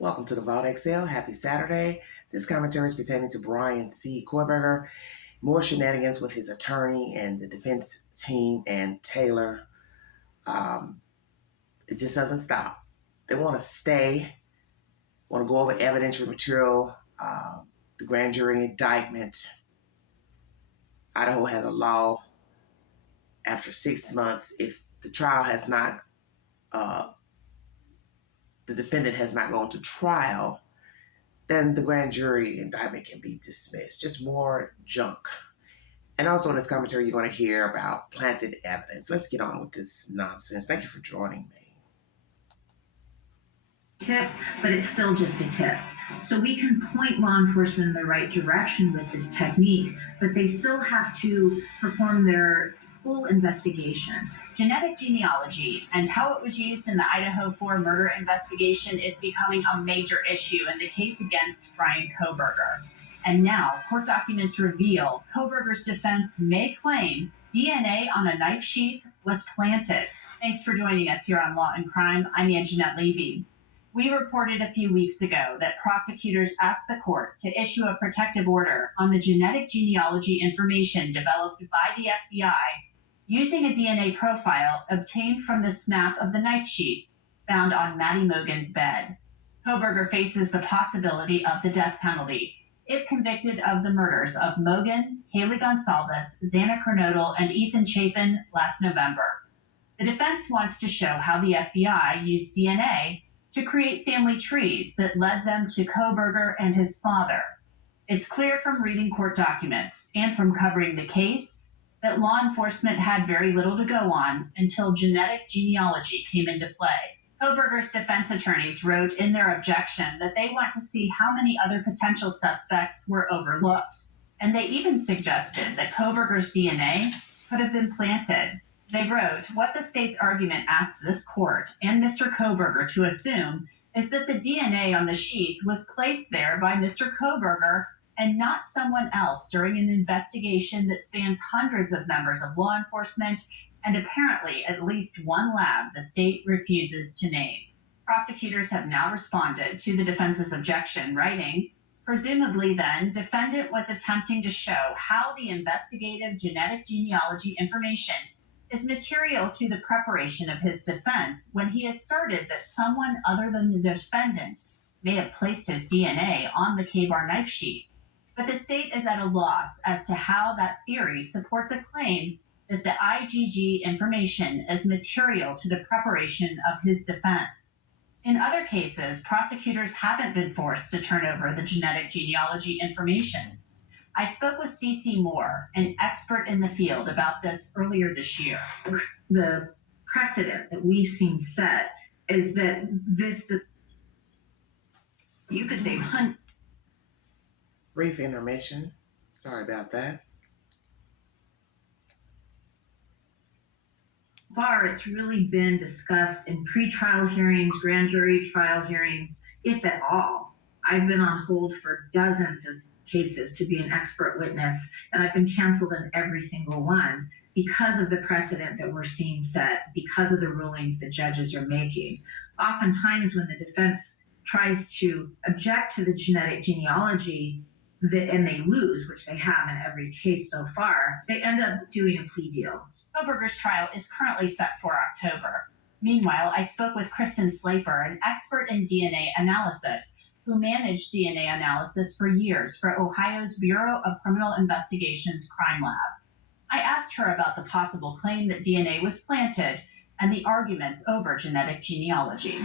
Welcome to the Vault XL. Happy Saturday. This commentary is pertaining to Bryan C. Kohberger. More shenanigans with his attorney and the defense team and Taylor. Um, it just doesn't stop. They want to want to go over evidentiary material, the grand jury indictment. Idaho has a law after 6 months, if the trial has not, uh, the defendant has not gone to trial, then the grand jury indictment can be dismissed. Just more junk. And also in this commentary, you're going to hear about planted evidence. Let's get on with this nonsense. Thank you for joining me. Tip, but it's still just a tip. So we can point law enforcement in the right direction with this technique, but they still have to perform their full investigation. Genetic genealogy and how it was used in the Idaho 4 murder investigation is becoming a major issue in the case against Bryan Kohberger. And now, court documents reveal Kohberger's defense may claim DNA on a knife sheath was planted. Thanks for joining us here on Law and Crime. I'm Anjanette Levy. We reported a few weeks ago that prosecutors asked the court to issue a protective order on the genetic genealogy information developed by the FBI using a DNA profile obtained from the snap of the knife sheath found on Maddie Mogen's bed. Kohberger faces the possibility of the death penalty if convicted of the murders of Mogen, Haley Gonsalves, Xana Kernodle, and Ethan Chapin last November. The defense wants to show how the FBI used DNA to create family trees that led them to Kohberger and his father. It's clear from reading court documents and from covering the case that law enforcement had very little to go on until genetic genealogy came into play. Kohberger's defense attorneys wrote in their objection that they want to see how many other potential suspects were overlooked. And they even suggested that Kohberger's DNA could have been planted. They wrote, what the state's argument asks this court and Mr. Kohberger to assume is that the DNA on the sheath was placed there by Mr. Kohberger and not someone else during an investigation that spans hundreds of members of law enforcement and apparently at least one lab the state refuses to name. Prosecutors have now responded to the defense's objection, writing, presumably then, defendant was attempting to show how the investigative genetic genealogy information is material to the preparation of his defense when he asserted that someone other than the defendant may have placed his DNA on the K-bar knife sheath. But the state is at a loss as to how that theory supports a claim that the IgG information is material to the preparation of his defense. In other cases, prosecutors haven't been forced to turn over the genetic genealogy information. I spoke with Cece Moore, an expert in the field, about this earlier this year. The precedent that we've seen set is that you could save hundreds. Brief intermission. Sorry about that. Far, it's really been discussed in pretrial hearings, grand jury trial hearings, if at all. I've been on hold for dozens of cases to be an expert witness, and I've been canceled in every single one because of the precedent that we're seeing set, because of the rulings that judges are making. Oftentimes, when the defense tries to object to the genetic genealogy and they lose, which they have in every case so far, they end up doing a plea deal. Kohberger's trial is currently set for October. Meanwhile, I spoke with Kristen Slaper, an expert in DNA analysis, who managed DNA analysis for years for Ohio's Bureau of Criminal Investigation's Crime Lab. I asked her about the possible claim that DNA was planted and the arguments over genetic genealogy.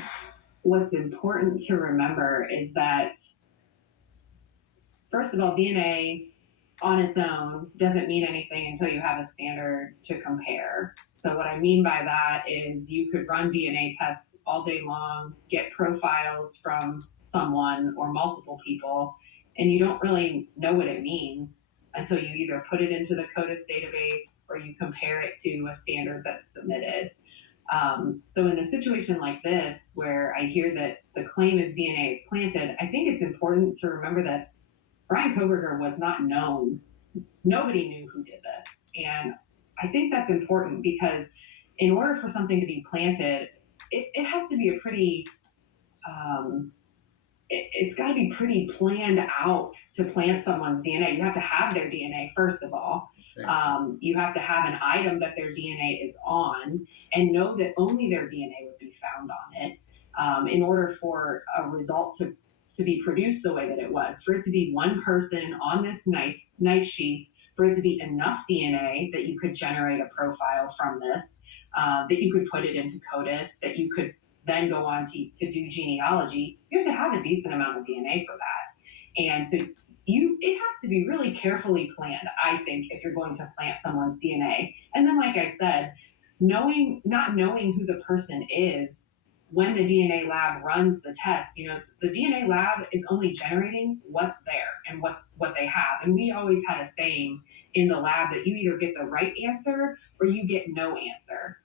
What's important to remember is that, first of all, DNA on its own doesn't mean anything until you have a standard to compare. So what I mean by that is you could run DNA tests all day long, get profiles from someone or multiple people, and you don't really know what it means until you either put it into the CODIS database or you compare it to a standard that's submitted. So in a situation like this, where I hear that the claim is DNA is planted, I think it's important to remember that Bryan Kohberger was not known. Nobody knew who did this. And I think that's important because in order for something to be planted, it has to be a pretty it's got to be pretty planned out to plant someone's DNA. You have to have their DNA, first of all. Exactly. You have to have an item that their DNA is on and know that only their DNA would be found on it in order for a result to be produced the way that it was. For it to be one person on this knife sheath, for it to be enough DNA that you could generate a profile from this, that you could put it into CODIS, that you could then go on to do genealogy, you have to have a decent amount of DNA for that. And so it has to be really carefully planned, I think, if you're going to plant someone's DNA. And then, like I said, not knowing who the person is when the DNA lab runs the test, the DNA lab is only generating what's there and what they have. And we always had a saying in the lab that you either get the right answer or you get no answer.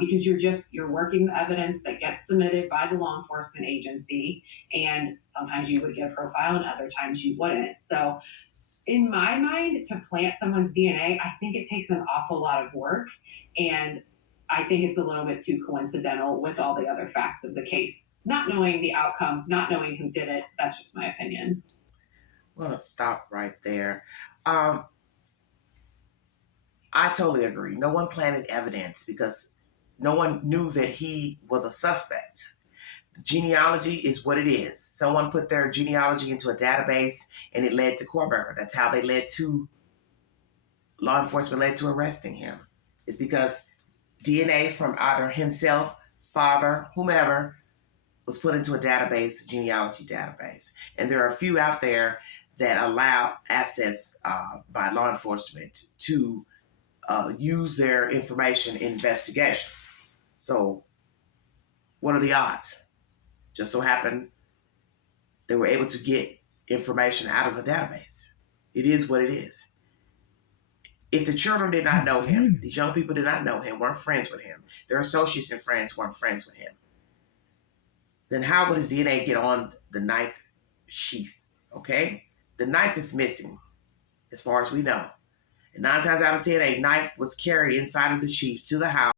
Because you're working the evidence that gets submitted by the law enforcement agency, and sometimes you would get a profile and other times you wouldn't. So in my mind, to plant someone's DNA, I think it takes an awful lot of work, and I think it's a little bit too coincidental with all the other facts of the case. Not knowing the outcome, not knowing who did it, that's just my opinion. I'm going to stop right there. I totally agree. No one planted evidence because no one knew that he was a suspect. Genealogy is what it is. Someone put their genealogy into a database and it led to Kohberger. That's how law enforcement led to arresting him. It's because DNA from either himself, father, whomever, was put into a database, a genealogy database. And there are a few out there that allow access by law enforcement to use their information in investigations. So what are the odds? Just so happened they were able to get information out of a database. It is what it is. If the children did not know him, these young people did not know him, weren't friends with him, their associates and friends weren't friends with him, then how would his DNA get on the knife sheath? Okay? The knife is missing, as far as we know. And 9 times out of 10, a knife was carried inside of the sheath to the house.